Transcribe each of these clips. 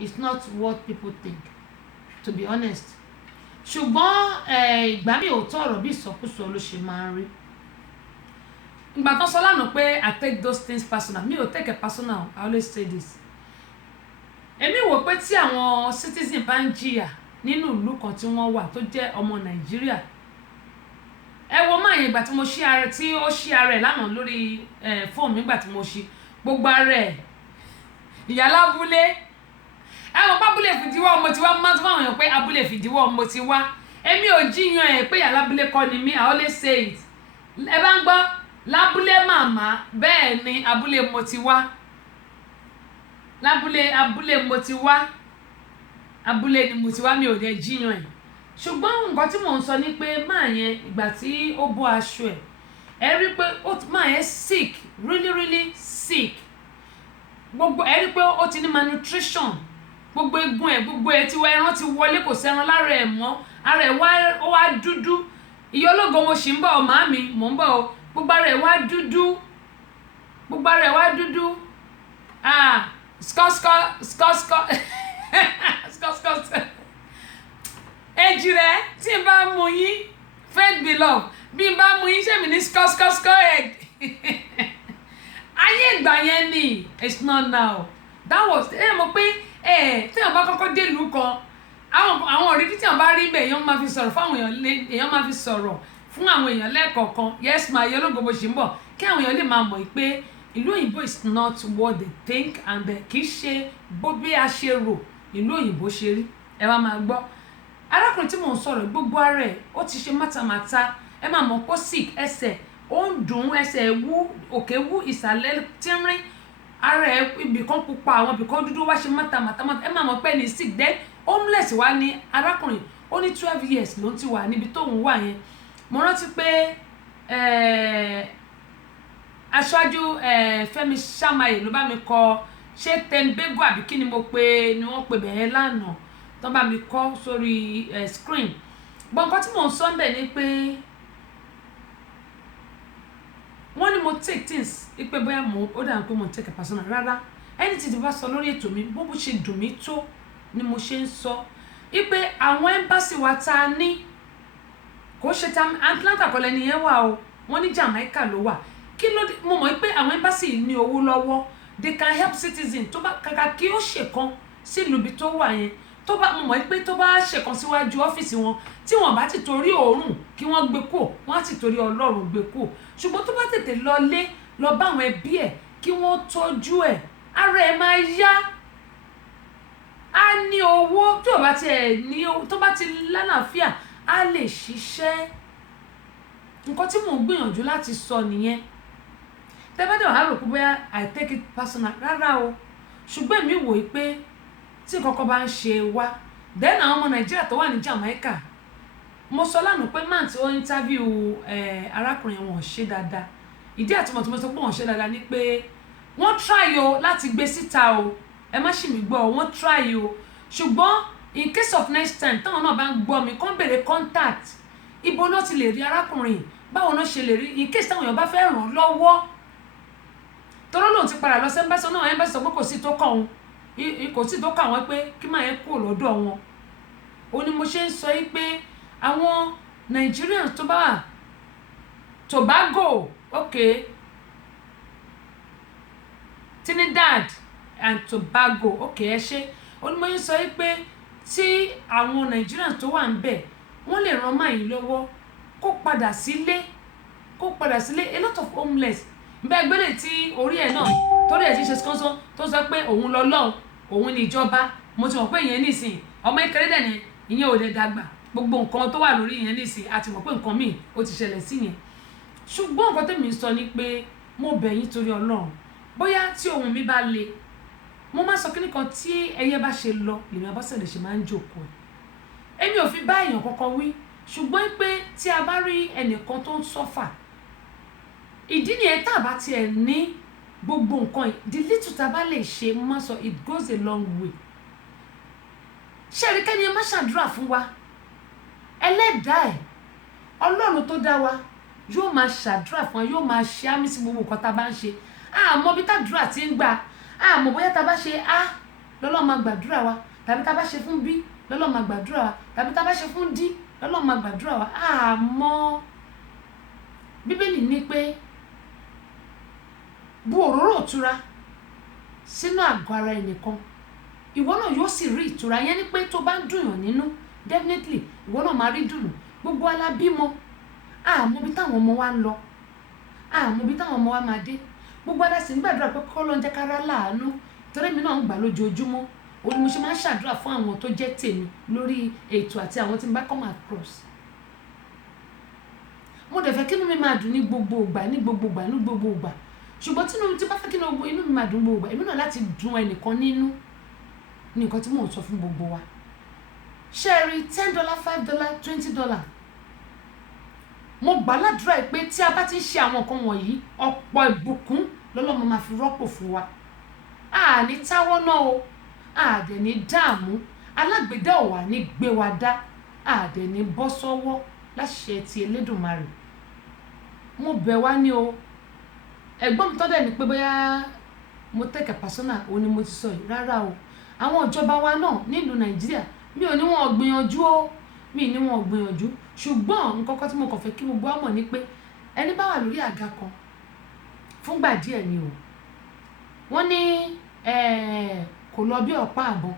it's not what people think, to be honest. Ṣùgbọ́n ìgbà mi ò tọ̀rọ̀ bí ìsọkúsọ ló ṣe máa ń rí. Ìgbà tán sọ lánàá pé I take those things personal, mi ò take it personal, I always say this. Èmi wò pé tí àwọn citizen bá ń jìyà nínú ìlú kan tí wọ́n wà tó jẹ́ ọmọ Nàìjíríà, ẹ wo máa yẹn ìgbà tí mo ṣí ara tí ó ṣí ara ẹ̀ lánàá lórí fóònù mi ìgbà tí mo ṣí gbogbo ara ẹ̀ ìyá lábúlé, ẹ wọ́n pa abúlé fìdíwọ́ ọmọ tí wá máa tún fáwọn èèyàn pé abúlé fìdíwọ́ ọmọ tí wá, èmi ò jiyàn ẹ̀ pé ìyá lábúlé kọ́ ni mí, I always say it. Ẹ bá ń gbọ́ lábúlé màmá, bẹ́ẹ̀ ni abúlé mo ti wá, abúlé mo ti wá, abúlé ni mo ti wá, mi ò dẹ̀ jiyàn ẹ̀. Ṣùgbọ́n nǹkan tí mò ń sọ ni pé máa yẹn ìgbà tí ó bọ́ aṣọ ẹ̀, ẹ rí pé máa yẹn sick, really sick. Gbogbo ẹ rí pé ó ti ní malnutrition, gbogbo egun ẹ̀ gbogbo ẹ̀ tí ẹran ti wọlé, kò sẹ́ran lára ẹ̀ mọ́, ara ẹ̀ ó wá dúdú. Ìyá ológo mo ṣì ń bọ̀ ọ́ màámi, mò ń bọ̀ ọ́, gbogbo ara ẹ̀ wá dúdú, gbogbo ara ẹ̀ wá dúdú. Èjì rẹ̀ tí n bá mú yín faith beloved, bí n bá mú yín ṣé mi ní egg. Ayé ìgbà yẹn ni, it's not now. That was mọ̀ pé tí wọ́n bá kọ́kọ́ dé ìlú kan, àwọn òrìdí tí wọ́n bá rí bẹ́ẹ̀ èèyàn máa fi sọ̀rọ̀ fáwọn èèyàn, èèyàn máa fi sọ̀rọ̀ fún àwọn èèyàn lẹ́ẹ̀kọ̀ọ̀kan. Yes ma, ìyá ológo mo ṣì ń bọ̀, kí àwọn èèyàn lè máa mọ̀ pé ìlú òyìnbó is not what they think, and kì í ṣe bó bí a ṣe rò ìlú òyìnbó ṣe rí. Ẹ wá máa gbọ́, arákùnrin tí mò ń sọ̀rọ̀ gbogbo ara ẹ̀ ó ti ṣe mátamàta, ẹ máa mọ̀ pé sick, ẹsẹ̀ ó ń dùn, ẹsẹ̀ wú, òkè wú, ìsàlẹ̀ tínrín, ara ẹ̀ ibìkan pupa, àwọn ibìkan dúdú, wá ṣe mátamàta, ẹ máa mọ̀ pé ní sick. Then homeless wá ní arákùnrin, ó ní 12 years ló ti wà níbi tóun wà yẹn. Mo rántí pé aṣáájú Fẹ́mi Ṣàmáyé ló bá mi kọ ṣé Tẹnubẹ́gù àbí kí ni wọ́n pè bẹ̀yẹn lánàá, tó bá mi kọ sórí screen. But nǹkan tí mò ń sọ ń bẹ̀ ni pé wọ́n ní mo take things ipe bóyá ó dà pé mo take a personal, rárá. Ẹni tí ti bá sọ lórí ètò mi bó ṣe dùn mí tó ni mo ṣe ń sọ ipe àwọn embassy wa ta ní kò ṣe ta Atlanta kọ́lẹ̀ nìyẹn wà o, wọ́n ní Jamaica ló wà. Kí ló dé? Mo mọ̀ pé àwọn embassy ní owó lọ́wọ́, they can help citizen tó bá kàkà kí ó ṣèkan sílùú ibi tó wà yẹn, tó bá mo mọ̀ pé tó bá ṣèkan síwájú ọ́fíìsì wọn tí wọ́n bá ti torí òórùn kí wọ́n gbé kúrò, wọ́n á ti torí Ọlọ́run gbé kúrò. Ṣùgbọ́n tó bá tètè lọlé lọ bá àwọn ẹbí ẹ̀ kí wọ́n tọ́jú ẹ̀, ara ẹ̀ máa yá, á ní owó, tí ò bá tiẹ̀ ní owó, tó bá ti lálàáfíà á lè ṣiṣẹ́. Nǹkan tí mò ń gbìyànjú láti sọ nìyẹn. Tẹ́bẹ́dẹ̀ wàá rò pé bóyá I take it personal, rárá o. Ṣùgbọ́n èmi wò pé tí kọ́kọ́ bá ń ṣe wá, then àwọn ọmọ Nàìjíríà tó wà ní Jamaica, mo sọ lánàá pé man tí ó interview arákùnrin wọn ṣe dáadáa. Ìdí àtúmọ̀ tí mo sọ pé wọ́n ṣe dáadáa ni pé wọ́n try o láti gbé síta o, ẹ má ṣì mí gbọ́ o, wọ́n try o. Ṣùgbọ́n in case of next time táwọn náà bá ń gbọ́ mi, kàn bèrè contact, ibo náà ti lè rí arákùnrin, báwo náà ṣe lè rí, in case táwọn èèyàn bá fẹ́ ràn lọ́wọ́. Tọ́rọ́ lòun ti padà lọ sí embassy náà, embassy sọ pé kò sí tó kàn òun, kò sí tó kàn wọ́n pé kí máa yẹn kúrò lọ́dọ̀ wọn. Ó ní mo ṣe ń sọ yìí pé àwọn Nigerians tó bá wà Tobago, okay, Trinidad and Tobago, okay, ẹ ṣe. Ó ní mo ń sọ yìí pé tí àwọn Nigerians tó wà ń bẹ̀ wọ́n lè ràn máa yìí lọ́wọ́ kó padà sílé, a lot of homeless bẹ́ẹ̀ gbélé tí orí ẹ̀ náà torí ẹ̀ ti ṣe skọ́nsọ́ tó sọ pé òun lọ́lọ́run, òun ní ìjọba. Mo ti mọ̀ pé ìyẹn nísìn ọmọ ìkéré dẹ̀ ni ìyẹn ò lè dàgbà, gbogbo nǹkan tó wà lórí ìyẹn nísìn àti mọ̀ pé nǹkan míì ó ti ṣẹlẹ̀ sí yẹn. Ṣùgbọ́n nǹkan tèmi sọ ni pé mo bẹ̀ yín torí Ọlọ́run, bóyá tí ohùn mi bá le, mo máa sọ kíní kan, tí ẹyẹ bá ṣe lọ lèmi Abọ́sẹ̀dé ṣe máa ń jókòó. Èmi ò fi bá èèyàn kankan wí, ṣùgbọ́n pé tí a bá rí ẹnìkan tó ń sọ́fà, ìdí nìyẹn tá a bá tiẹ̀ ní gbogbo nǹkan the little tá a bá lè ṣe, mo máa sọ it goes a long way. Ṣé ẹnikẹ́ni ẹ má ṣàdúrà fún wa, ẹlẹ́dàá ẹ̀ Ọlọ́run tó dá wa yóò máa ṣàdúrà fún wa, yóò máa ṣe àmì sí gbogbo nǹkan tá a bá ń ṣe. Àmọ́ bí tàdúrà ti ń gbà, àmọ́ bóyá tá a bá ṣe lọ́lọ́run máa gbàdúrà wa, tàbí tá a bá ṣe fún B lọ́lọ́run máa gbàdúrà wa, tàbí tá a bá ṣe fún D lọ́lọ́run máa gbàdúrà wa. Àmọ́ Bíbélì ní pé bu òróró ìtura sínú àgọ́ ara ẹnìkan, ìwọ náà yóò sì rí ìtura. Yẹn ni pé tó bá ń dùnyàn nínú, definitely ìwọ náà máa rí dùnú. Gbogbo wa la bímọ, àmọ́ bí táwọn ọmọ wa ń lọ, àmọ́ bí táwọn ọmọ wa máa dé. Gbogbo adá sì ń gbàdúrà pé kọ́ ló ń jẹ́ kára láàánú, torí mi náà ń gbà lójoojúmọ́. Ó ní mo ṣe máa ń ṣàdúrà fún àwọn tó jẹ́ tèmi lórí ètò àti àwọn tí mo bá come across. Mo dẹ̀ fẹ́ kí inú mi máa dùn ní gbogbo ìgbà, ní gbogbo ìgbà, ní gbogbo ìgbà. Ṣùgbọ́n tí bá fẹ́ kí inú mi máa dùn gbogbo ìgbà, èmi náà láti dùn ẹnìkan nínú ní nǹkan tí mò ń sọ fún gbogbo wa. Ṣé ẹ rí $10, $5, $20? Mo gbà ládùúrà pé tí a bá ti ń ṣe àwọn nǹkan wọ̀nyí, ọ̀pọ̀ ìbùkún lọ́lọ́run máa fi rọ́pò fún wa. Àní táwọ́ náà o, àdẹ̀ ní dààmú, alágbèdá ò wà ní gbé wa dá, àdẹ̀ ní bọ́ sọ́wọ́ láṣẹ ti Elédùmarè. Mo bẹ̀ wá ní o. Ẹ̀gbọ́n mi tọ́dẹ̀ ní pé bóyá mo take a personal, òun ni mo ti sọ yìí. Rárá o. Àwọn ìjọba wa náà nílùú Nàìjíríà, mi ò ní wọn gbìyànjú o, mi ní wọn gbìyànjú. Ṣùgbọ́n nǹkan kan tí mo kàn fẹ́ kí gbogbo wa mọ̀ ni pé ẹni bá wà lórí àga kan fúngbà díẹ̀ ni o. Wọ́n ní kò lọ bí ọ̀pá àbọ̀n,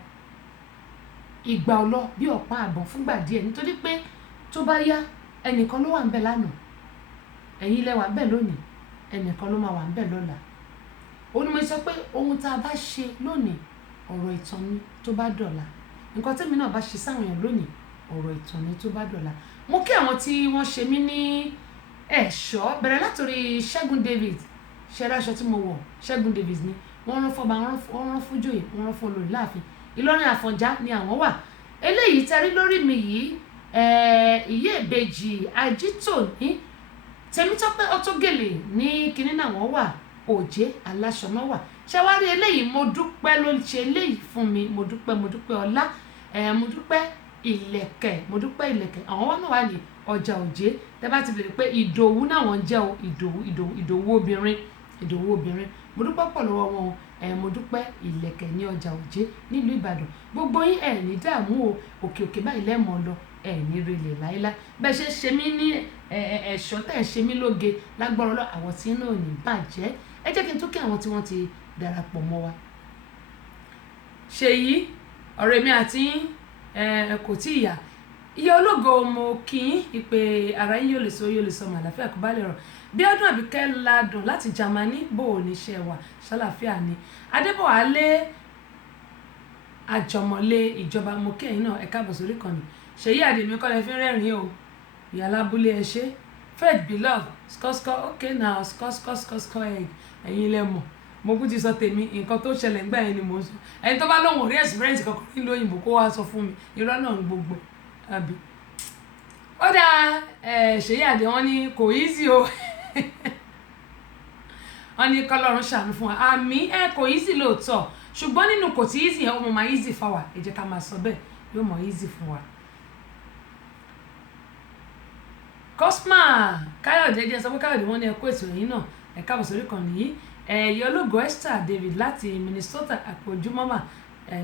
ìgbà ò lọ bí ọ̀pá àbọ̀n fúngbà díẹ̀, nítorí pé tó bá yá ẹnìkan ló wà ń bẹ̀ lánàá, ẹ̀yin lẹ wà ń bẹ̀ lónìí, ẹnìkan ló máa wà ń bẹ̀ lọ́la. Ó ní mo sọ pé ohun tá a bá ṣe lónìí ọ̀rọ̀ ìtàn ni tó bá dọ̀la. Nǹkan tẹ́mi náà bá ṣe sáwọn èèyàn lónìí ọ̀rọ̀ ìtàn ni tó bá dọ̀la. Mo kí àwọn tí wọ́n ṣe mí ní ẹ̀ṣọ́, bẹ̀rẹ̀ látòrí Ṣẹ́gun David. Ṣẹ́rí aṣọ tí mo wọ̀, Ṣẹ́gun David ni wọ́n rán fọ́ba, wọ́n rán fún joyè, wọ́n rán fún olórí láàfin. Ìlọrin Àfọ̀njá ni àwọn wà. Eléyìí tẹrí lórí mi yìí, ìyá ìbejì Ajítòní, Tèmítọ́pẹ́ Ọ̀tọ́gèlè ní kinní náà wọ́n wà, Òjé aláṣọ náà wà. Ṣé wá rí eléyìí, mo dúpẹ́ ló ṣe eléyìí fún mi, mo dúpẹ́ ọlá, mo dúpẹ́ ìlẹ̀kẹ̀, mo dúpẹ́ ìlẹ̀kẹ̀. Àwọn wá náà wà ní ọjà Òjé. Tẹ́ bá ti bèrè pé Ìdòwú náà wọ́n jẹ́ o, Ìdòwú obìnrin. Mo dúpẹ́ pọ̀ lọ́wọ́ wọn, mo dúpẹ́ ìlẹ̀kẹ̀ ní ọjà Òjé nílùú Ìbàdàn. Gbogbo yín ẹ̀ ní dààmú o, òkè báyìí lẹ́mọ̀ lọ, ẹ̀ ní relẹ̀ láíláí. Bẹ́ẹ̀ ṣe ṣe mí ní ẹ̀ṣọ́ tẹ̀ ṣe mí lóge lágbára Ọlọ́run, àwọn tí náà ò ní bàjẹ́. Ẹ jẹ́ kí n tún kí àwọn tí wọ́n ti darapọ̀ mọ́ wa. Ṣèyí, ọ̀rẹ́ mi àti kò tí ì yá. Ìyá ológo, mo kí yín ìpè ara yín yóò lè sọ màlàfíà kó bá lè rọ̀. Bíọ́dún Àbíkẹ́ Ládùn láti Jámánì, bó o ní ṣe wà, ṣàlàfíà ni. Adébọ̀wálé Àjọmọ̀lé ìjọba, mo kí ẹ̀yin náà, ẹ káàbọ̀ sórí ìkànnì. Ṣèyí Àdèmí kọ́lẹ̀ fi rẹ́rìn-ín o. Ìyá Lábúlé ẹ ṣé. Faith Beloved, skọ́skọ́, okay now, skọ́skọ́ ẹ̀yin lẹ mọ̀. Mo kú ti sọ tèmi, nǹkan tó ṣẹlẹ̀ nígbà yẹn ni mo sọ. Ẹni tó bá lóhùn rí experience kankan nílùú òyìnbó kó wá sọ fún mi, irọ́ náà ń gbogbo àbí. Ó dáa, Ṣèyí Àdè wọ́n ní kò easy o. Wọ́n ní kọ́lọ́run ṣàánú fún wa. Àmì kò easy lóòótọ́, ṣùgbọ́n nínú kò tí easy yẹn ó mọ̀ máa easy fún wa. Ẹ jẹ́ ká máa sọ bẹ́ẹ̀, yóò mọ̀ easy fún wa. Cosma Káyọ̀dé jẹ́ sọ pé Káyọ̀dé wọ́n ní ẹ kú ètò yìí náà, ẹ káàbọ̀ sórí ìkànnì yìí. Ìyá ológo Esther David láti Minnesota àpòjú mọ́mà,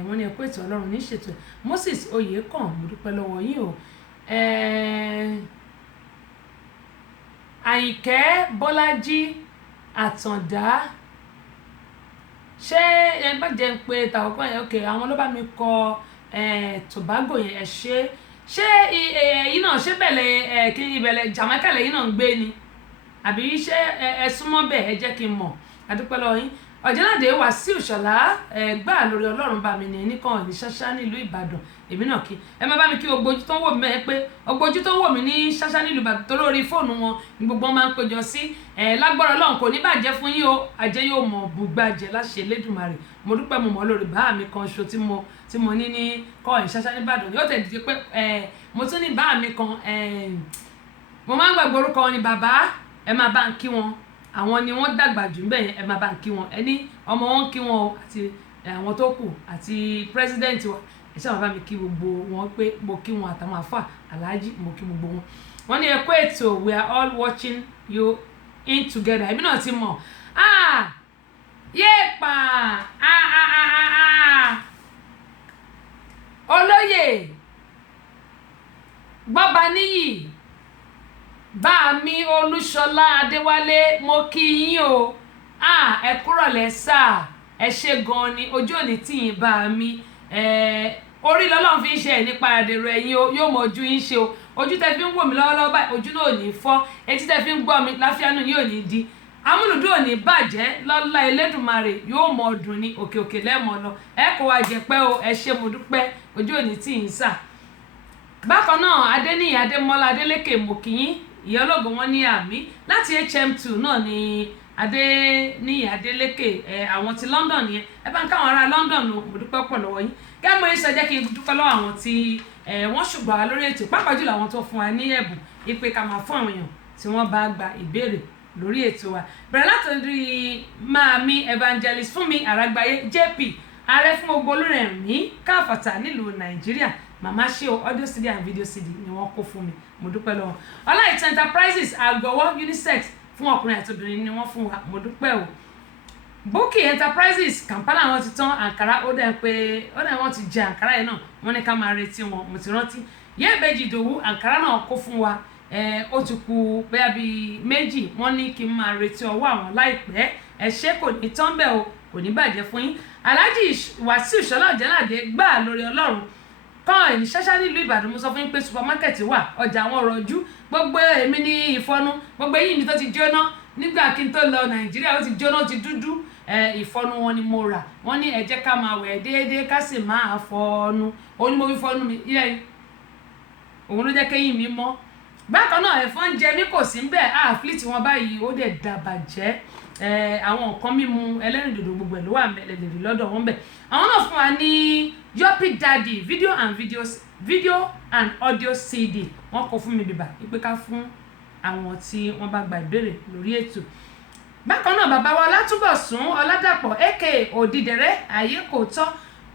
wọ́n ní ẹ kú ètò Ọlọ́run ní ṣètò ẹ̀. Moses Oyèkàn, mo dúpẹ́ lọ́wọ́ yín o. Àyìnkẹ́ Bọ́lájí Àtàndá, ṣé ẹ bá jẹ́ ń pe tàwọn yẹn, ok, àwọn ló bá mi kọ Tobago yẹn, ẹ ṣé èyí náà ṣé bẹ̀lẹ̀ kí ìbẹ̀lẹ̀ Jamaica lẹ́yìn náà ń gbé ni, àbí ṣé ẹ súnmọ́ bẹ́ẹ̀, ẹ jẹ́ kí n mọ̀. Adúpẹ́ lọ́wọ́ yín. Ọ̀jẹ́ládé Wàsíù Ṣọ̀lá, gbà lórí Ọlọ́run bá mi ní nìkan ní ṣáṣá nílùú Ìbàdàn. Èmi náà kí ẹ má bá mi kí gbogbo ojú tó ń wò mí mẹ́ẹ̀ pé gbogbo ojú tó ń wò mí ní ṣáṣá nílùú Ìbàdàn torí orí fóònù wọn ni gbogbo wọn máa ń péjọ sí. Lágbára Ọlọ́run kò ní bàjẹ́ fún yín o, àjẹ́ yóò mọ̀ bùgbàjẹ́ láṣẹ Elédùmarè. Mo dúpẹ́ mo mọ̀ lórí bá mi kan ṣo tí mo ní kọ́ ẹ̀ ṣáṣá ní Ìbàdàn. Yóò tẹ̀ dìde pé mo tún ní bá mi kan, mo máa ń gbàgbọ́ orúkọ wọn ni bàbá, ẹ máa bá ń kí wọn. Àwọn ni wọ́n dàgbà jù ńbẹ̀ yẹn, ẹ máa bá ń kí wọn. Ẹni ọmọ wọn kí wọn o, àti àwọn tó kù àti president wa, ẹ ṣáà máa bá mi kí gbogbo wọn pé mo kí wọn, àtàwọn àfà aláàjì mo kí gbogbo wọn. Wọ́n ní ẹ kú ètò, we are all watching you in together. Èmi náà ti mọ̀. Yéèpà olóyè Gbọ́baníyì bá mi Olúṣọlá Adéwálé mo kí yín o ẹ kúrọ̀lẹ́ sáà ẹ ṣe gan ni ojú òní tí yín bá mi orí lọ́lọ́run fi ń ṣe ẹ̀ nípa àdèrò ẹ̀yìn o yóò mọ ojú yín ṣe o ojú tẹ fi ń wò mí lọ́wọ́lọ́wọ́ báyìí ojú náà ò ní fọ́ etí tẹ fi ń gbọ́ mi láfíánù yìí ò ní di amúlùdún ò ní bàjẹ́ lọ́lá Elédùmarè yóò mọ ọdún ní òkè òkè lẹ́mọ̀ lọ ẹ kó wa jẹ pẹ́ o ẹ ṣe mo dúpẹ́ ojú òní tí yín sà. bákan náà Adéníyì Adémọ́lá Adélékè mòkìyín ìyá ológun wọn ní àmì láti HM2 náà ni Adéníyì Adélékè àwọn ti London yẹn ẹ bá ń káwọn ará London mo dúpẹ́ pọ̀ lọ́wọ́ yín gẹ́gẹ́ mo ṣe jẹ́ kí n dúpẹ́ lọ́wọ́ àwọn tí wọ́n ṣùgbọ́n wa lórí ètò pàápàá jùlọ àwọn tó fún wa ní ẹ̀bùn ìpè ká máa fún àwọn èèyàn tí wọ́n bá gba ìbéèrè lórí ètò wa bẹ̀rẹ̀ látọ̀rí Máàmí Evangelist Fúnmi Àràgbáyé JP ààrẹ fún gbogbo olórin ẹ̀mí káfàtà nílùú Nàìjíríà màmá ṣe o audio CD and video CD ni wọ́n kó fún mi mo dúpẹ́ lọ́wọ́ Ọláìtàn Enterprises àgbọ̀wọ́ unisex fún ọkùnrin àti obìnrin ni wọ́n fún wa mo dúpẹ́ o Bukky Enterprises Kampala wọn ti tán àǹkárá ó dẹ̀ pé wọ́n ti jẹ àǹkárá yẹn náà wọ́n ní ká máa retí wọn mo ti rántí Yẹ́bẹ́jì Ìdòwú àǹkárá náà kó fún wa ó ti kù bẹ́ẹ̀ bíi méjì wọ́n ní kí n máa retí ọwọ́ àwọn láìpẹ́ ẹ ṣé kò ní tán bẹ́ẹ̀ o kò ní bàjẹ́ fún yín Alhaji Wàsíù Ṣọlá Ọ̀jẹ́ládé gbà lórí Ọlọ́run kan ẹni ṣáṣá nílùú Ìbàdàn mo sọ fún yín pé supermarket wà ọjà àwọn ọ̀rọ̀ ojú gbogbo èmi ní ìfọnu gbogbo eyín mi tó ti jóná nígbà kí n tó lọ Nàìjíríà ó ti jóná ó ti dúdú ìfọnu wọn ni mo rà wọ́n ní ẹ jẹ́ ká máa wẹ̀ déédéé ká sì máa fọnu òun ni mo fi fọnu mi yẹ òun ló jẹ́ kéyìn mi mọ́ bákan náà ẹ̀fọn jẹ mí kò sí ń bẹ̀ àfíìtì wọn báyìí ó dẹ̀ dàbàjẹ́ àwọn nǹkan mímu ẹlẹ́rìndòdò gbogbo ẹ̀ ló wà mẹ́lẹ̀ lè rí lọ́dọ̀ wọn bẹ̀ àwọn náà fún wa ní Yopi Daddy video and audio CD wọ́n kọ fún mi bíbà ìpè ká fún àwọn tí wọ́n bá gba ìbéèrè lórí ètò bákan náà bàbá wa Ọlátúbọ̀sún Ọládàpọ̀ aka Òdìdẹrẹ́ ayé kò tọ́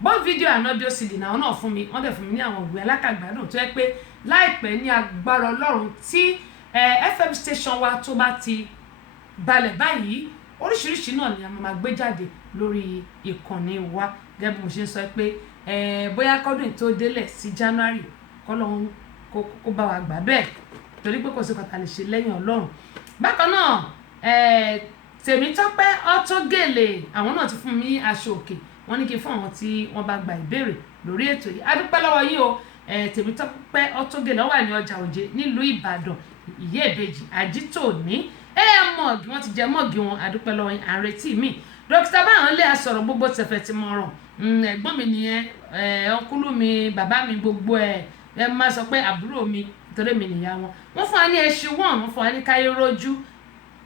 both video and audio CD náà náà fún mi wọ́n dẹ̀ fún mi ní àwọn ìwé alákàgbádùn tó yẹ pé láìpẹ́ ní agbára Ọlọ́run tí FM station wa tó bá ti balẹ̀ báyìí oríṣiríṣi náà ni a máa gbé jáde lórí ìkànnì wa gẹ́gẹ́ bí mo ṣe ń sọ pé bóyá kọ́dún tó délẹ̀ sí January kọ́lọ́hún kó bá wa gbà bẹ́ẹ̀ torí pé kò sí kọ́ta lè ṣe lẹ́yìn Ọlọ́run bákan náà Tèmítọ́pẹ́ Ọ̀tọ́gèlè àwọn náà ti fún mi ní aṣọ òkè wọ́n ní kí n fún àwọn tí wọ́n bá gba ìbéèrè lórí ètò yìí adúpẹ́ lọ́wọ́ yìí o Tèmítọ́pẹ́ Ọ̀tọ́gèlè wà ní ọjà Òjé nílùú Ìbàdàn Ìyẹ́bẹ́jì Àjítòní mọ́ọ̀gì wọ́n ti jẹ mọ́ọ̀gì wọn adúpẹ́ lọ́wọ́ yín àrètí mi dókítà Báyọ̀lé asọ̀rọ̀ gbogbo tẹ̀fẹ̀ tí mo ràn ẹ̀gbọ́n mi nìyẹn ọkùnrin mi bàbá mi gbogbo ẹ máa sọ pé àbúrò mi torí mi nìyá wọn wọ́n fún wa ní ẹṣin wọ́n fún wa ní káyọ̀rọ̀jú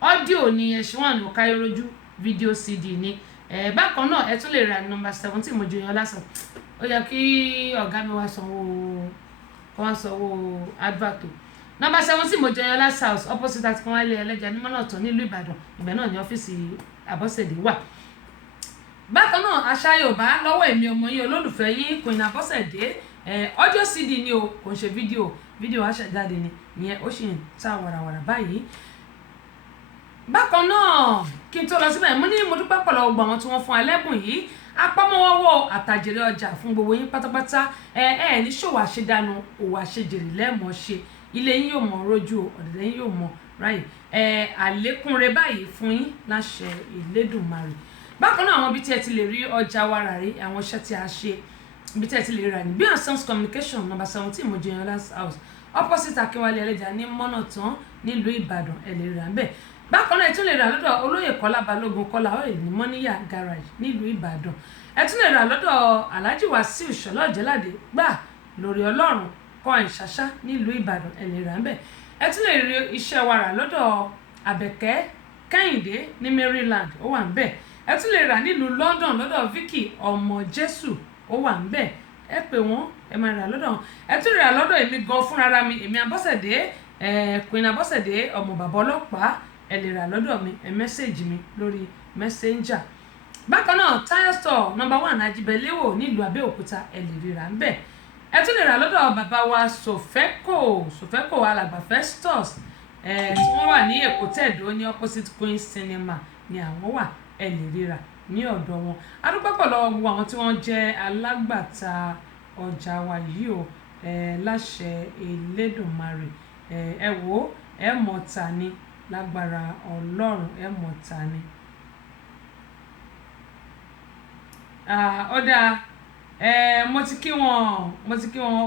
ọ́díò ní ẹṣin wọ́n ní káyọ̀rọ̀jú fídíò CD ní bákan náà ẹ tún lè ra nọ́mbà 17 Mojoyan lásán ó yẹ kí ọ̀gá mi wá sanwó advert nọ́mbà 17 Mojoyan last house opposite àti kan wálé ẹlẹ́jà ní mọ́nà ọ̀tọ̀ nílùú Ìbàdàn ibẹ̀ náà ní ọ́fíìsì Àbọ̀sẹ̀dé wà bákan náà àṣà Yorùbá lọ́wọ́ èmi ọmọ yín olólùfẹ́ yín Queen Àbọ̀sẹ̀dé audio CD ni o kò ń ṣe fídíò àṣàjáde ni ìyẹn ó sì ń ta wàràwàrà báyìí bákan náà kí n tó lọ síbẹ̀ mo ní mo dúpẹ́ pọ̀ lọ́wọ́ gbogbo àwọn tí wọ́n fún ẹlẹ́bùn yìí apámọ́wọ́wọ́ àtàjèrè ọjà fún gbogbo yín pátápátá ní ṣòwò àṣedànù òwò àṣejèrè lẹ́ẹ̀mọ́ ṣe ilé yín yóò mọ rojú ọ̀dẹ̀dẹ̀ yín yóò mọ ráyè àlékún rẹ báyìí fún yín láṣẹ Ìlédùmarè bákan náà àwọn ibi tí ẹ ti lè rí ọjà wa rà rí àwọn iṣẹ́ tí a ṣe ibi tí ẹ ti lè rà ní Beyond Sons Communication number 17 Mojoyan last house opposite Akínwálé ẹlẹ́jà ní mọ́nàtán nílùú Ìbàdàn ẹ lè rà ń bẹ̀ bákan náà ẹ tún lè rà lọ́dọ̀ olóyè Kọ́lá Balógun Kọ́lá ọ̀rẹ́ ní Mọ́níyà garage nílùú Ìbàdàn ẹ tún lè rà lọ́dọ̀ Alhaji Wàsíù Ṣọlá Ọ̀jẹ́ládé gbà lórí Ọlọ́run kọ́ ìṣàṣà nílùú Ìbàdàn ẹ lè rà ń bẹ̀ ẹ tún lè rí iṣẹ́ wa rà lọ́dọ̀ Àbẹ̀kẹ́ Kẹ́hìndé ní Maryland ó wà ń bẹ̀ ẹ tún lè rà nílùú London lọ́dọ̀ Vicky ọmọ Jésù ó wà ń bẹ̀ ẹ pè wọ́n ẹ máa rà lọ́dọ̀ wọn ẹ tún lè rà lọ́dọ̀ èmi gan fúnra mi èmi Àbọ̀sẹ̀dé Queen Àbọ̀sẹ̀dé ọmọ bàbá ọlọ́pàá ẹ lè rà lọ́dọ̀ mi ẹ mẹ́sẹ̀gì mi lórí messenger bákan náà Tire Store number 1 Ajíbẹ̀léwò nílùú Abẹ́òkúta ẹ lè rí rà ń bẹ̀ ẹ tún lè rà lọ́dọ̀ bàbá wa Sofeco alàgbà Festus tí wọ́n wà ní Èkó Tẹ̀dó ní opposite Queen Cinema ni àwọn wà ẹ lè rí rà ní ọ̀dọ̀ wọn adúpẹ́ pọ̀ lọ́wọ́ gbogbo àwọn tí wọ́n jẹ́ alágbàtà ọjà wa yìí o láṣẹ Elédùmarè ẹ wò ó ẹ mọ̀ ta ni lágbára Ọlọ́run ẹ mọ̀ ta ni. Ó dáa mo ti kí wọn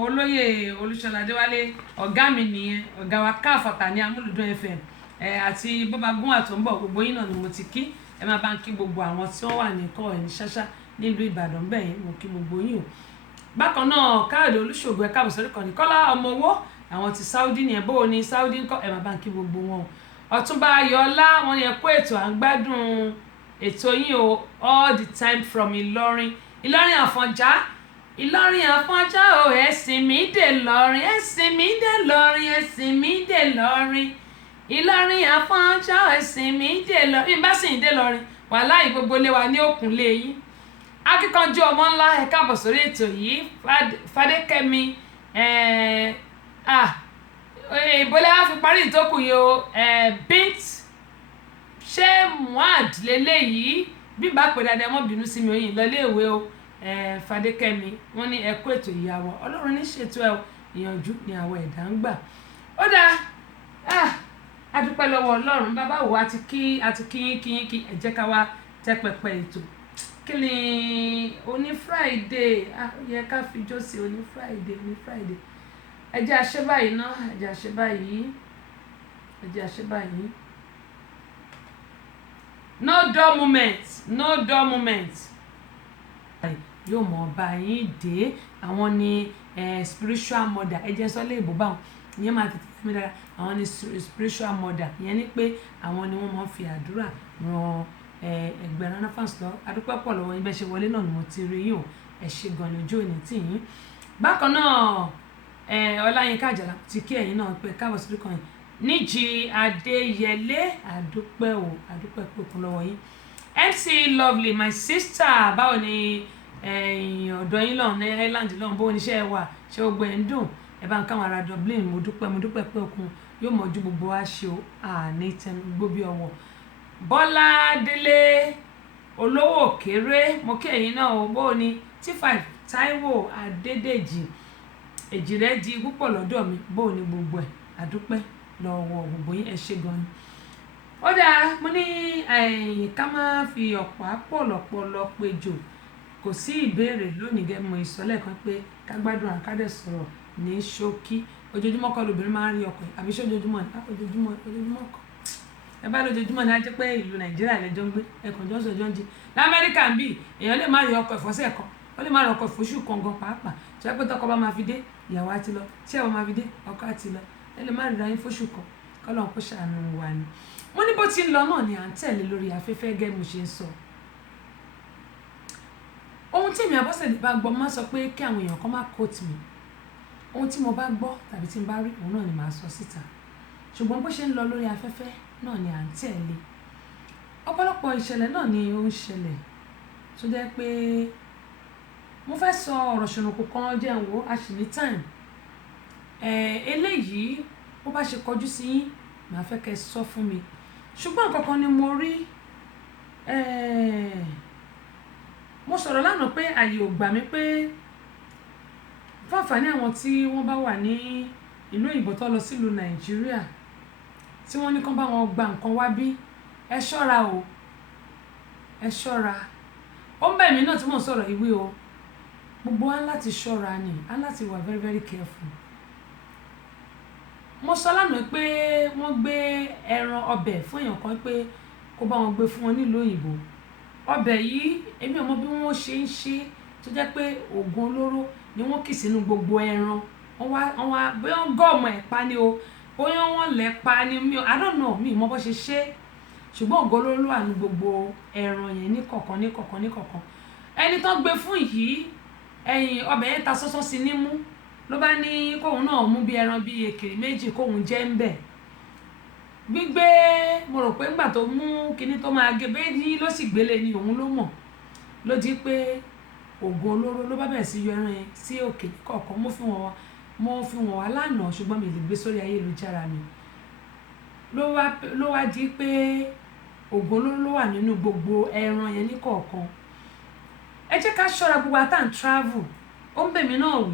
olóyè Olúṣọlá Adéwálé ọ̀gá mi nìyẹn ọ̀gá wa káfọ̀tà ní Amúlùdún FM àti bọ́bá gún àtúnbọ̀ gbogbo yín náà ni mo ti kí ẹ máa bá ń kí gbogbo àwọn tí wọ́n wà ní kọ́ ẹ̀ ní ṣáṣá nílùú Ìbàdàn bẹ́ẹ̀ yẹn mo kí gbogbo yín o. Bákan náà Káyọ̀dé Olúṣògo ẹ káàbọ̀ sórí kan ní Kọ́lá ọmọ owó àwọn ti Saudi ní ẹ̀bọ́ òní Saudi ńkọ́ ẹ máa bá ń kí gbogbo wọn o. Ọ̀túnba Ayọ̀ọ́lá wọn ni ẹ kó ètò à ń gbádùn ètò yín o all the time from Ìlọrin Àfọ̀njá Ìlọrin Àfọ̀njá o ẹ̀sìn mi dé lọ́rin ẹ̀sìn mi dé lọ́rin ẹ̀sìn mi dé lọ́rin Ìlọrin Àfọ̀njá ẹ̀sìn mi dé lọ́rin bí n bá sì ń dé lọ́rin wàláhì gbogbo ilé wa ní òkun lé yín. Akíkanjú ọmọ ńlá ẹ káàbọ̀ sórí ètò yìí Fadékẹ́mi ìbólẹ́ wá fi parí ìtókù yìí o Bint ṣé Muad lélẹ́yìí bí bá pè dáadáa mọ́ bínú sí mi òyìn lọlé ìwé o Fadékẹ́mi wọ́n ní ẹ̀kọ́ ètò ìyàwó Ọlọ́run ní ṣètò ẹ̀ ìyànjú ni àwọn ẹ̀dá ń gbà. Ó dáa a dúpẹ́ lọ́wọ́ Ọlọ́run bàbá wo àti kí ẹ jẹ́ ká wá tẹ́ pẹpẹ ètò kí ni oní Friday ó yẹ ká fi jó sí oní Friday ẹ jẹ́ àṣẹ báyìí ná ẹ jẹ́ àṣẹ báyìí no dull moment yóò mọ ọba yín dé àwọn ni spiritual mother ẹ jẹ́ sọ́lé ìbò báwọn ìyẹn máa tètè fún mi dára àwọn ni spiritual mother ìyẹn ni pé àwọn ni wọ́n máa ń fi àdúrà ran ẹgbẹ́ Rana fans lọ adúpẹ́ pọ̀ lọ́wọ́ yín bẹ́ẹ̀ ṣe wọlé náà ni mo ti rí yín o ẹ ṣe gan lójú òní tì yín. Bákan náà Ọláyínká Àjàlá ti kí ẹ̀yin náà pé káàbọ̀ sí kan yìí Níjì Adéyẹlé àdúpẹ́ pé kún lọ́wọ́ yín. MC Lovely my sister báwo ni ọ̀dọ̀ yín lọ́hùn ní Ireland lọ́hùn bó oníṣẹ́ wà ṣé ó gbẹ̀ ń dùn ẹ bá ń káwọn ará Dublin mo dúpẹ́ pé okun yóò mọ̀jú gbogbo wa ṣe o àní tẹnu gbó bí ọwọ́. Bọ́lá Délé olówó òkèrè mo kí ẹ̀yin náà o bó ni T5 Táíwò Adédèjì èjìrẹ́ di púpọ̀ lọ́dọ̀ mi bó ni gbogbo ẹ̀ àdúpẹ́ lọ́wọ́ gbogbo yín ẹ ṣé gan ni. Ó dáa mo ní ká má fi ọ̀pá pọ̀lọ̀pọ̀lọ̀ péjò kò sí ìbéèrè lónìí gẹ́gẹ́ mo ìsọ̀lẹ̀ kan pé ká gbádùn àkádẹ́ sọ̀rọ̀ ní ṣókí ojoojúmọ́ kọ́ lóbìnrin máa ń rí ọkọ àbí ṣé ojoojúmọ́ kọ́ ẹ bá lójoojúmọ́ ní á jẹ́ pé ìlú Nàìjíríà lẹ́jọ́ ń gbé ẹ̀kan jọ́sọ̀ jọ́ ń jí l'Amẹ́ríkà ń bì èèyàn lè má rí ọkọ ìfọ́sẹ̀ kan ó lè má rí ọkọ ìfọ́sù kan gan pàápàá tó yẹ pé tọkọ bá máa fi dé ìyàwó á ti lọ tí ìyàwó máa fi dé ọkọ á ti lọ ẹ lè má rí ra yín fóṣù kan kọ́lọ́n kó ṣàánú wa ni. mo ní bó ti ń lọ náà ni à ń tẹ̀lé lórí afẹ́fẹ́ gẹ́ mo ṣe ń sọ ohun tí èmi Abọ́sẹ̀dé bá gbọ́ máa sọ pé kí àwọn èèyàn kan má quote mi ohun tí mo bá gbọ́ tàbí tí n bá rí òun náà ni màá sọ síta ṣùgbọ́n bó ṣe ń lọ lórí afẹ́fẹ́ náà ni à ń tẹ̀lé ọ̀pọ̀lọpọ̀ ìṣẹ̀lẹ̀ náà ni ó ń ṣẹlẹ̀ tó jẹ́ pé mo fẹ́ sọ ọ̀rọ̀ ṣònùkù kan jẹ́ ń wò a sì ní time eléyìí bó bá ṣe kọjú sí yín màá fẹ́ kẹ́ sọ fún mi ṣùgbọ́n nǹkan kan ni mo rí mo sọ̀rọ̀ lánàá pé àyè ò gbà mí pé fún àǹfààní àwọn tí wọ́n bá wà ní ìlú òyìnbó tó lọ sílùú Nàìjíríà tí wọ́n ní kán bá wọn gba nǹkan wá bí ẹ ṣọ́ra o ẹ ṣọ́ra ó ń bẹ̀ mí náà tí mò ń sọ̀rọ̀ ìwé o gbogbo wa láti ṣọ́ra ni á láti wà very very careful. mo sọ lánàá pé wọ́n gbé ẹran ọbẹ̀ fún èèyàn kan pé kó bá wọn gbé fún wọn nílùú òyìnbó ọbẹ̀ yìí èmi ò mọ bí wọ́n ṣe ń ṣe tó jẹ́ pé oògùn olóró ni wọ́n kì sínú gbogbo ẹran wọ́n wá bóyá wọ́n gọ́ọ̀mù ẹ̀ pa ni o bóyá wọ́n lẹ̀ pa ni mi I don't know mi mọ bó ṣe ṣe ṣùgbọ́n oògùn olóró ló wà ní gbogbo ẹran yẹn ní kọ̀ọ̀kan ẹni tó gbé fún yìí ẹ̀yìn ọbẹ̀ yẹn ta sọ́sọ́ sí nímú ló bá ní kóun náà mú bí ẹran bíi èkèrè méjì kóun jẹ́ ń bẹ̀ gbígbé mo rò pé ńgbà tó mú kinní tó máa gé bẹ́ẹ̀ ní ló sì gbélé ni òun ló mọ̀ ló di pé oògùn olóró ló bá bẹ̀rẹ̀ sí yọ ẹran yẹn sí òkè kọ̀ọ̀kan mo fi wọn wá lánàá ṣùgbọ́n mi lè gbé sórí ayélujára mi ló wá di pé oògùn olóró ló wà nínú gbogbo ẹran yẹn ní kọ̀ọ̀kan ẹ jẹ́ ká ṣọ́ra gbogbo àtàn travel ó ń bẹ̀ mí náà wí.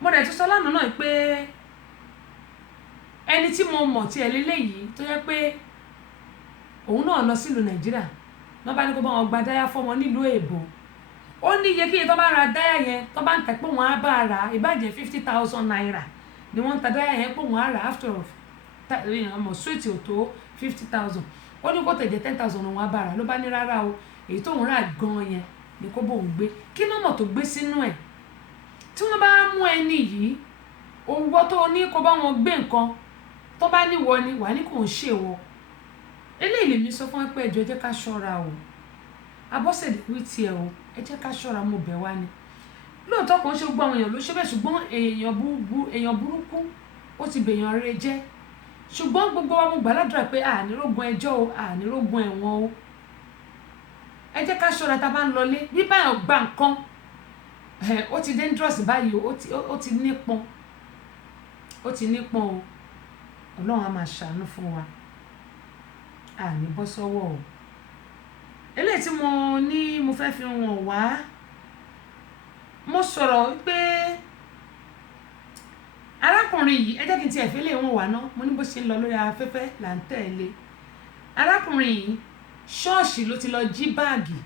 Mo dẹ̀ tún sọ lánàá náà pé ẹni tí mo mọ̀ tí ẹ lélẹ́yìí tó jẹ́ pé òun náà lọ sílùú Nàìjíríà wọ́n bá ní kó bá wọn gba dáyà fọ́mọ nílùú èbó. Ó ní iye kíye tó bá ra dáyà yẹn tó bá ń tẹ̀ pé wọ́n á bá ra ìbàjẹ́ 50,000 naira ni wọ́n ń ta dáyà yẹn pé wọ́n á ra after ọmọ sweet ò tó 50,000. Ó ní kó tẹ̀jẹ̀ 10,000 òun á bá ra ló bá ní rárá o èyí tóun rà gan yẹn ni kó bóun gbé kí nọ́mọ̀ tó gbé sínú ẹ̀. Tí wọ́n bá mú ẹni yìí owó tó ní kó bá wọn gbé nǹkan tó bá níwọ ni wà ní kò ń ṣèwọ. Eléyìí lèmi sọ fún ẹ pé ẹjọ́ ẹ jẹ́ ká ṣọ́ra o. Abọ́sẹ̀dé wí tiẹ̀ o ẹ jẹ́ ká ṣọ́ra mo bẹ̀ wá ni. Lóòótọ́ kan ṣe gbọ́ àwọn èèyàn ló ṣe bẹ́ẹ̀ ṣùgbọ́n èèyàn burúkú ó ti bèèyàn rere jẹ́. Ṣùgbọ́n gbogbo wa mo gbàládùra pé ànírógun ẹjọ́ o ànírógun ẹ̀wọ̀n o. Ẹ jẹ́ ká ṣọ́ra tá a bá ń lọlé bí báyọ̀ gba nǹkan ó ti dangerous báyìí ó ti nípọn o. Ọlọ́run á máa ṣàánú fún wa àní bọ́ sọ́wọ́ o. Eléyìí tí mo ní mo fẹ́ fi wọ̀n wá mo sọ̀rọ̀ pé arákùnrin yìí ẹ jẹ́ kí n tiẹ̀ fẹ́ lè wọ̀n wá ná mo ní bó ṣe ń lọ lórí afẹ́fẹ́ là ń tẹ̀lé. Arákùnrin yìí ṣọ́ọ̀ṣì ló ti lọ jí báàgì.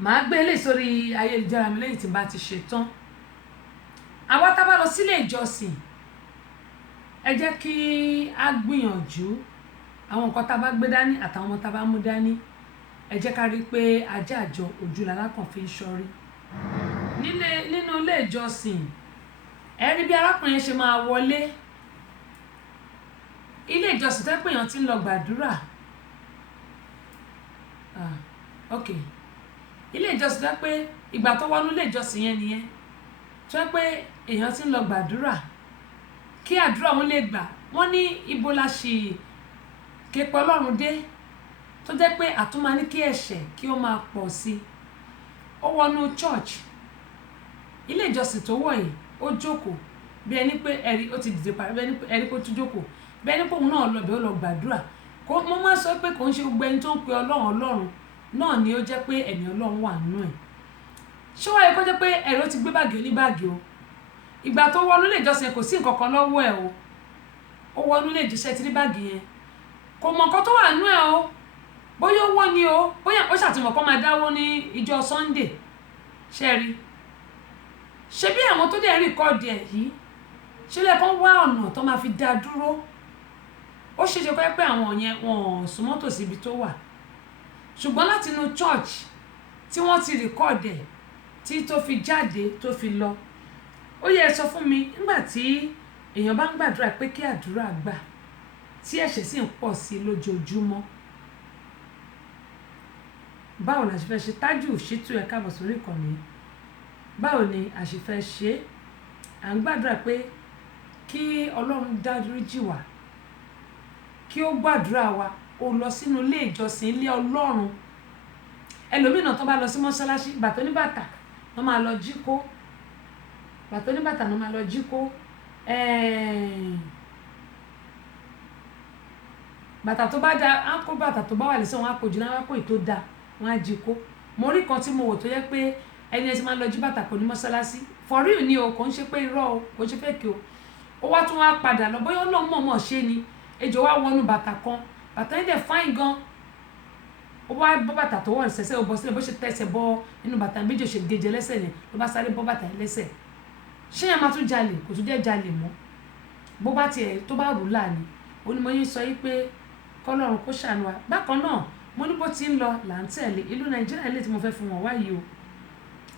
Màá gbé eléyìí sórí ayélujára mi lẹ́yìn tí n bá ti ṣe tán. Àwa tá bá lọ sílé ìjọsìn ẹ jẹ́ kí a gbìyànjú àwọn nǹkan tá bá gbé dání àtàwọn ọmọ tá bá mú dání ẹ jẹ́ ká rí pé ajá àjọ ojú lalákàn fi ń ṣọ́rí. Nínú ilé ìjọsìn ẹ rí bí arákùnrin yẹn ṣe máa wọlé. Ilé ìjọsìn tẹ́ pé èèyàn ti ń lọ gbàdúrà. Ilé ìjọsìn tẹ́ pé ìgbà tó wọnú ilé ìjọsìn yẹn nìyẹn tó jẹ́ pé èèyàn ti ń lọ gbàdúrà kí àdúrà wọn lè gbà. Wọ́n ní ibo la ṣì képe Ọlọ́run dé tó jẹ́ pé àtúmọ̀ ní kí ẹ̀ṣẹ̀ kí ó máa pọ̀ sí. Ó wọnú church ilé ìjọsìn tó wọ̀ yìí ó jókòó bí ẹni pé ẹ̀rí ó ti dìde parí bí ẹni pé ẹ̀rí kó tún jókòó bí ẹni pé òun náà lọ bẹ̀ ó lọ gbàdúrà. Mo máa sọ pé kò ń ṣe gbogbo ẹni tó ń pe Ọlọ́run náà ni ó jẹ́ pé ẹ̀mí Ọlọ́run wà nínú ẹ̀. Ṣé wáyé kó jẹ́ pé ẹ̀rí ó ti gbé báàgì oníbáàgì o. Ìgbà tó wọnú ilé ìjọsìn kò sí nǹkan kan lọ́wọ́ ẹ̀ o. Ó wọnú ilé ìjọsìn tí rí báàgì yẹn kò mọ̀ nǹkan tó wà nínú ẹ̀ o. Bóyá owó ni o bóyá ó ṣàtìmọ̀ kó máa dáwó ní ìjọ Sunday ṣe rí. Ṣé bí àwọn tó dẹ̀ rìkọ́ọ̀dì ẹ̀ yìí ṣe lẹ́kàn wá ọ̀nà tó máa fi dá dúró. Ó ṣeéṣe kó jẹ́ pé àwọn yẹn wọn ò súnmọ́ tòsí ibi tó wà. Ṣùgbọ́n láti inú church tí wọ́n ti rìkọ́ọ̀dì ẹ̀ tí tó fi jáde tó fi lọ. Ó yẹ sọ fún mi nígbà tí èèyàn bá ń gbàdúrà pé kí àdúrà gbà tí ẹ̀ṣẹ̀ sì ń pọ̀ sí lójoojúmọ́. Báwo la ṣe fẹ́ ṣe Tájù Ṣítù ẹ káàbọ̀ sórí ìkànnì. Báwo ni a ṣe fẹ́ ṣe? À ń gbàdúrà pé kí Ọlọ́run dáríjì wá kí ó gbàdúrà wa ó lọ sínú ilé ìjọsìn ilé Ọlọ́run. Ẹlòmíràn tó bá lọ sí mọ́ṣáláṣí bàtà oníbàtà wọ́n máa lọ jí kó bàtà oníbàtà wọ́n máa lọ jí kó bàtà tó bá da á kó bàtà tó bá wà lẹ́sẹ̀ wọn á kó jù náà wá kó ètò da wọn á jí kó. Mo rí kan tí mo wò tó yẹ pé ẹni ẹ ti máa lọ jí bàtà kò ní mọ́ṣáláṣí for real ni o kò ń ṣe pé irọ́ o kò ń ṣe fake o. Ó wá tún wá padà lọ bóyá Ọlọ́run mọ̀ọ́mọ̀ ṣe ni ejò wá wọnú bàtà kan bàtà yẹn dẹ̀ fáìn gan. Ó wá bọ́ bàtà tó wọ̀ ṣẹ̀ṣẹ̀ ó bọ́ sílẹ̀ bó ṣe tẹ̀sẹ̀ bọ́ inú bàtà méjì ṣe gèjè lẹ́sẹ̀ yẹn ló bá sáré bọ́ bàtà yẹn lẹ́sẹ̀. Ṣé yẹn máa tún jalè kò tún jẹ́ jalè mọ́ bó bá tiẹ̀ tó bá rù láàní. Ó ní mo yín sọ yí pé kọ́lọ́run kó ṣàánú wa. Bákan náà mo ní bó ti ń lọ là ń tẹ̀lé ìlú Nàìjíríà ilé tí mo fẹ́ fi wọ̀n wá yìí o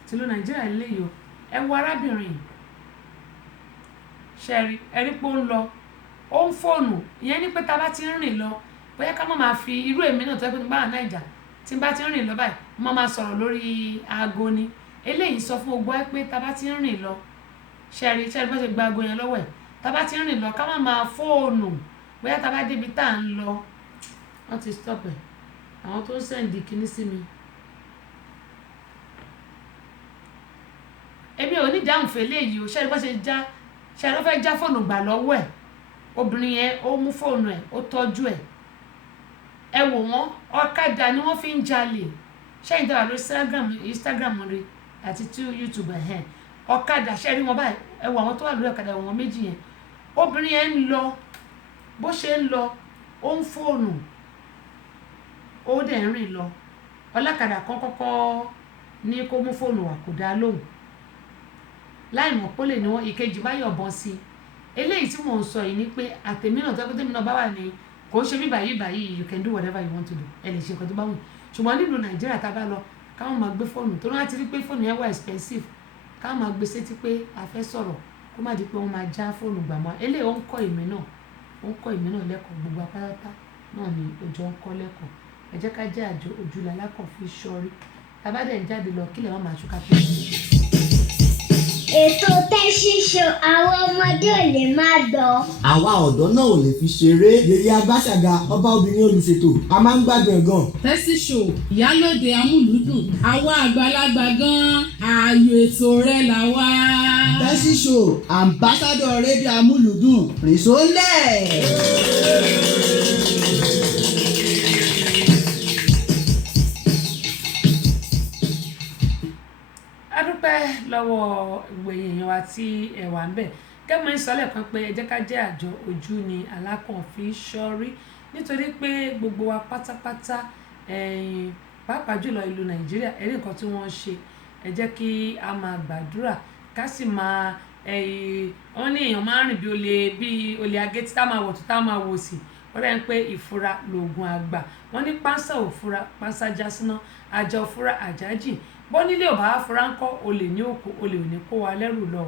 ti ìlú Nàìjíríà ilé yìí o. Ẹ wo arábìnrin ṣẹ́rí ẹ̀rí pé ó ń lọ ó ń fóònù ìyẹn ní pé tá bá ti ń rìn lọ bóyá ká má máa fi irú èmi náà tó yẹ pé bá Naija tí n bá ti ń rìn lọ báyìí mo máa sọ̀rọ̀ lórí aago ni. Eléyìí sọ fún gbogbo ẹ pé tá bá ti ń rìn lọ ṣẹ́rí bá ṣe gba aago yẹn lọ́wọ́ ẹ̀ tá bá ti ń rìn lọ ká má máa fóònù bóyá tá bá débi tá à ń lọ. Wọ́n ti stop ẹ̀ àwọn tó ń sẹ́ǹdì kinní sí mi. Èmi ò ní dáhùn fèlè yìí o ṣẹ́rí bá ṣe já ṣẹ́rí ó fẹ́ já fóònù gbà lọ́wọ́ ẹ̀ obìnrin yẹn ó mú fóònù ẹ̀ ó tọ́jú ẹ̀. Ẹ wò wọ́n ọ̀kadà ni wọ́n fi ń jalè ṣẹ́yìn tó wà lórí Instagram rí àti tí YouTube ọ̀kadà ṣe rí wọn báyìí ẹ wo àwọn tó wà lórí ọ̀kadà wọn méjì yẹn obìnrin yẹn ń lọ bó ṣe ń lọ ó ń fóònù ó dẹ̀ ń rìn lọ ọlọ́kadà kan kọ́kọ́ ní kó mú fóònù wá kò dá lóhùn láì mọ̀ pé ó lè ní wọn ìkejì bá yọ̀bọ̀n sí eléyìí tí mò ń sọ yìí ni pé àtẹ̀mí náà tó tẹ́mi náà bá wà ní kò ń ṣe bí báyìí you can do whatever you want to do ẹ lè ṣe nǹkan tó bá wù ṣùgbọ́n nílùú Nàìjíríà tá a bá lọ káwọn máa gbé fóònù tó rántí rí pé fóònù yẹn wà expensive káwọn máa gbé sétí pé a fẹ́ sọ̀rọ̀ kó má di pé wọ́n máa já fóònù gbà mọ́ eléyìí ó ń kọ́ èmi náà lẹ́kọ̀ọ́ gbogbo apárápá náà ni òjò ń kọ́ lẹ́kọ̀ọ́ ẹ jẹ́ ká jẹ́ àjọ ojúlá lákàn fi ṣọ́rí tàbádẹ́ ń jáde lọ kílẹ̀ wọ́n máa ṣúká pé. Ètò Tẹ́sí Show àwọn ọmọdé ò lè má gbọ́. Àwa ọ̀dọ́ náà ò lè fi ṣeré. Yèyé Agbáṣàga ọba obìnrin olùṣètò a máa ń gbádùn ẹ̀ gan. Tẹ́sí Show ìyálòde amúlùúdùn àwa àgbàlagbà gan ààyò ètò rẹ̀ là wá. Tẹ́sí Show ambassadọ̀ rédíò amúlùúdùn rìnsólẹ̀. lọ́wọ́ ìgbẹ̀yìn èèyàn wa tí ẹ wà ń bẹ̀ kẹ́mọ́ ń sọ lẹ́ẹ̀kan pé ẹ jẹ́ ká jẹ́ àjọ ojú ni alákànfin ṣọ́rí nítorí pé gbogbo wa pátápátá pàápàá jùlọ ìlú Nàìjíríà ẹ̀rí nǹkan tí wọ́n ń ṣe ẹ jẹ́ kí a máa gbàdúrà ká sì máa wọ́n ní èèyàn máa ń rìn bí olè agétí tá máa wọ̀ tó tá máa wò sí wọ́n rẹ̀ ń pé ìfura lògùn àgbà wọ́n ní pánsá òfura pánsá jásínà àjà òfura àjájì bọ́nílé ò bá fura ń kọ́ olè ní òkú olè ò ní kó wa lẹ́rù lọ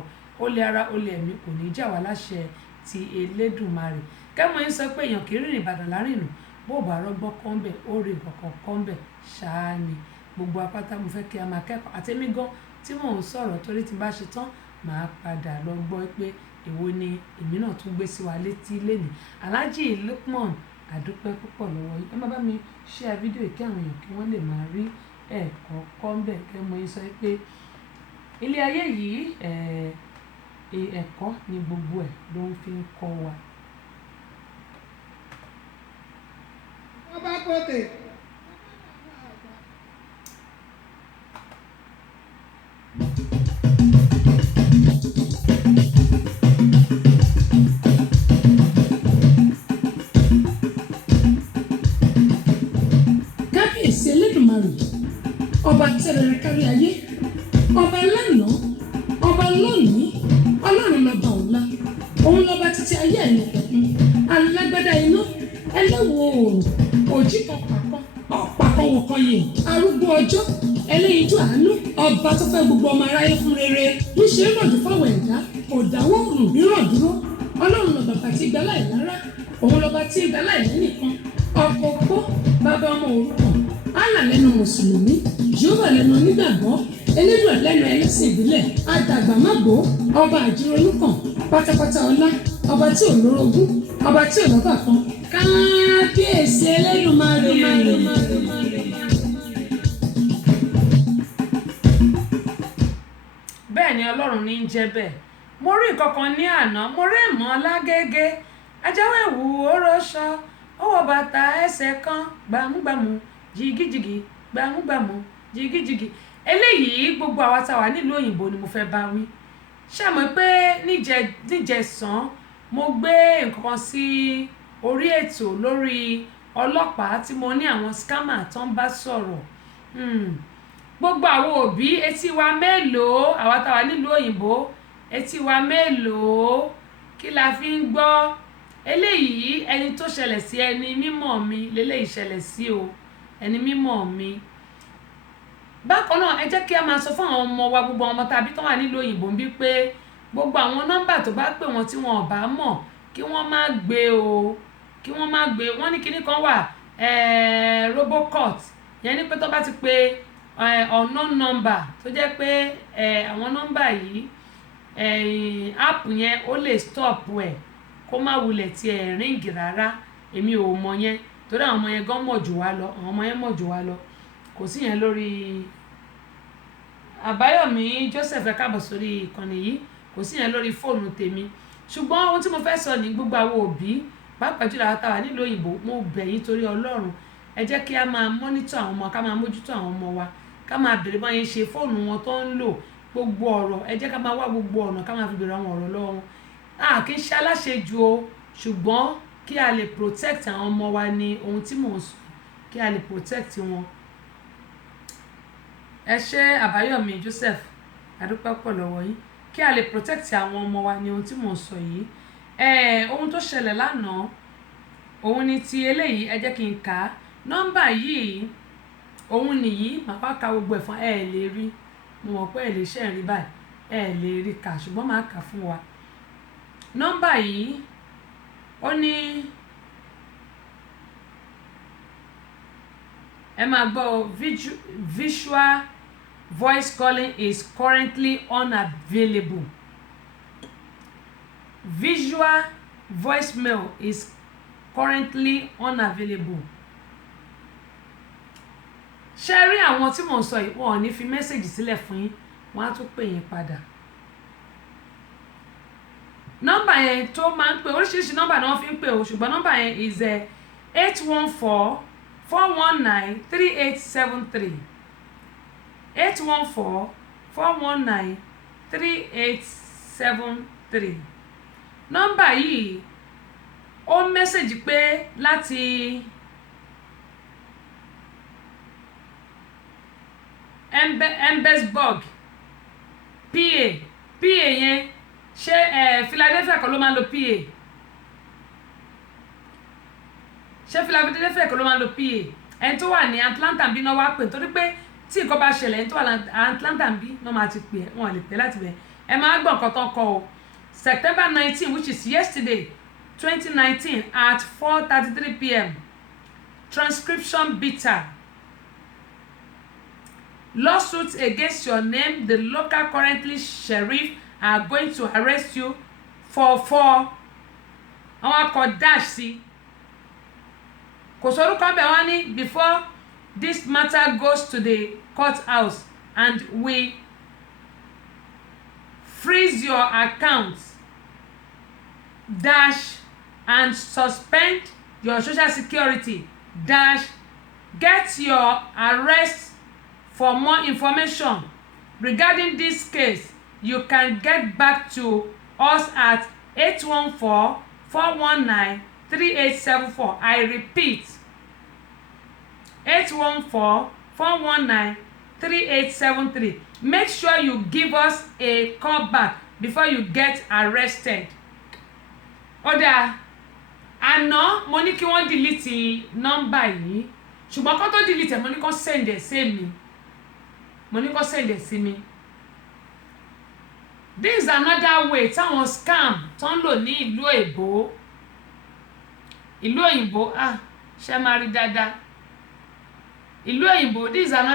olè ara olè ẹ̀mí kò ní jà wá láṣẹ ti Elédùmarè kẹ́mọ̀ yín sọ pé èèyàn kì í rìnrìn Ìbàdàn lárìnù bó bá rọ́gbọ́n kọ́ńbẹ̀ ó rìn kọ̀ọ̀kan kọ́ńbẹ̀ ṣáá ni gbogbo apáta mo fẹ́ kí a máa kẹ́kọ̀ọ́ àtẹ́mí gan tí mò ń sọ̀rọ̀ torí tí bá ṣe tán màá padà lọ gbọ́ pé èwo ni èmi náà tún gbé sí wa létí lénìí Alhaji Lukman àdúpẹ́ púpọ̀ lọ́wọ́ yìí ẹ má bá mi share fídíò kí àwọn èèyàn kí wọ́n lè máa rí ẹ̀kọ́ kọ́ńbẹ̀ kẹ́ mo yín sọ pé ilé ayé yìí ẹ̀kọ́ ni gbogbo ẹ̀ ló ń fi ń kọ́ wa. Ọba kòtè. Kábíyèsí Elédùmarè ọba tẹrẹrẹ kárí ayé ọba lánàá ọba lónìí ọlọ́run lọ́ba ọ̀la òun lọ́ba títí ayé ẹ̀yìn òkùnkùn alágbádá iná ẹlẹ́wọ̀ oòrùn òjì kan pàpọ̀ ọ̀pá kan wọ̀ kan yìí arúgbó ọjọ́ ẹlẹ́yinjú àánú ọba tó fẹ́ gbogbo ọmọ aráyé fún rere níṣẹ́ rọ̀jò fáwọn ẹ̀dá kò dáwọ́ òrùn rírọ̀ dúró ọlọ́run lọ́ba tí gba láì lára òun lọ́ba tí gba láì lẹ́nìkan ọkọ̀ òpó bàbá ọmọ òrukàn Allah lẹ́nu mùsùlùmí Jehovah lẹ́nu onígbàgbọ́ Elédùà lẹ́nu ẹlẹ́sìn ìbílẹ̀ àdàgbàmágbò ọba àjíròlùkàn pátápátá ọlá ọba tí ò lórogún ọba tí ò lọ́bà kan kábíyèsí Elédùmarè. bẹ́ẹ̀ ni ọlọ́run ní í jẹ́ bẹ́ẹ̀ mo rí nǹkan kan ní àná mo rí ìmọ̀ lágége ajáwé wù ó rọṣọ ọwọ́ bàtà ẹsẹ̀ kan gbàmúgbàmù jìgìjìgì gbàmúgbàmù jìgìjìgì eléyìí gbogbo àwa tá a wà nílùú òyìnbó ni mo fẹ́ bá wí ṣàmọ́ pé níjẹ̀sán mo gbé nǹkan kan sí orí ètò lórí ọlọ́pàá tí mo ní àwọn scammer tó ń bá sọ̀rọ̀ gbogbo àwọn òbí etí wa mélòó àwa tá a wà nílùú òyìnbó etí wa mélòó kí la fi ń gbọ́ eléyìí ẹni tó ṣẹlẹ̀ sí ẹni mímọ̀ mi lélẹ́yìí ṣẹlẹ̀ sí o ẹni mímọ̀ mi bákan náà ẹ jẹ́ kí a máa sọ fún àwọn ọmọ wa gbogbo ọmọ tàbí tó wà nílùú òyìnbó ń bí pé gbogbo àwọn nọ́mbà tó bá pè wọ́n tí wọn ò bá mọ̀ kí wọ́n má gbé o kí wọ́n má gbé wọ́n ní kinní kan wà robocall yẹn ní pé tó bá ti pe unknown number tó jẹ́ pé àwọn nọ́mbà yìí app yẹn ó lè stop ẹ̀ kó má wulẹ̀ tí ẹ̀ ríǹgì rárá èmi ò mọ̀ yẹn torí àwọn ọmọ yẹn gan mọ̀ jù wá lọ àwọn ọmọ yẹn mọ̀ jù wá lọ kò sí yẹn lórí Àbáyọ̀mí Joseph ẹ káàbọ̀ sórí ìkànnì yìí kò sí yẹn lórí fóònù tèmi ṣùgbọ́n ohun tí mo fẹ́ sọ ní gbogbo àwọn òbí pàápàá jùlọ àwọn táwa nílùú òyìnbó mo bẹ̀ yín torí Ọlọ́run ẹ jẹ́ kí a máa mọ́nítọ̀ àwọn ọmọ ká máa mójútó àwọn ọmọ wa ká máa béèrè bá yẹn ṣe fóònù wọn tó ń lò gbogbo ọ̀rọ̀ ẹ jẹ́ ká máa wá gbogbo ọ̀nà ká máa fi béèrè àwọn ọ̀rọ̀ lọ́wọ́ wọn kì í ṣe aláṣejù o ṣùgbọ́n kí a lè protect àwọn ọmọ wa ní ohun tí mò ń sọ kí a lè protect wọn. ẹ ṣé Àbáyọ̀mí Joseph àdúpẹ́ pọ̀ lọ́wọ́ yín kí a lè protect àwọn ọmọ wa ní ohun tí mò ń sọ yìí. Ohun tó ṣẹlẹ̀ lánàá òun ni ti eléyìí ẹ jẹ́ kí n kà á nọ́mbà yìí òun nìyí màá wá ka gbogbo ẹ̀fọn lè rí mo mọ̀ pé lè ṣe rí báyìí lè rí kà ṣùgbọ́n màá kà fún wa. nọ́mbà yìí ó ní ẹ máa gbọ́ visual voice calling is currently unavailable. Visual voicemail is currently unavailable. ṣe rí àwọn tí mò ń sọ yìí wọn ò ní fi mẹ́sẹ̀gì sílẹ̀ fún yín wọ́n á tún pè yín padà. nọ́mbà yẹn tó máa ń pè oríṣiríṣi nọ́mbà ni wọ́n fi ń pè o ṣùgbọ́n nọ́mbà yẹn is 814-419-3873 814-419-3873. nọ́mbà yìí ó mẹ́sẹ̀gì pé láti Embesburg PA yẹn ṣé Philadelphia kọ́ ló máa ń lo PA ṣé Philadelphia kọ́ ló máa ń lo PA ẹni tó wà ní Atlanta bí náà wá pè torí pé tí nǹkan bá ṣẹlẹ̀ ẹni tó wà ní Atlanta bí náà máa ti pè wọn lè pè láti bẹ̀ ẹ máa gbọ́ nǹkan tó ń kọ o September 19 which is yesterday 2019 at 4:33 p.m. transcription bitter. Lawsuits against your name. The local currently sheriff are going to arrest you for àwọn akọ dash sí kò sórúkọ bẹ̀ wọ́n ní before this matter goes to the courthouse and we freeze your account dash and suspend your social security dash get your arrest. For more information regarding this case, you can get back to us at 814-419-3874. I repeat, 814-419-3873. Make sure you give us a call back before you get arrested. Ọ̀dà àná mo ní kí wọ́n delete nọ́mbà yìí ṣùgbọ́n kó tó delete mo ní kó send ẹ̀ sí mi. This is another way táwọn scam tó ń lò ní ìlú òyìnbó ṣe máa rí dáadáa ìlú òyìnbó this is another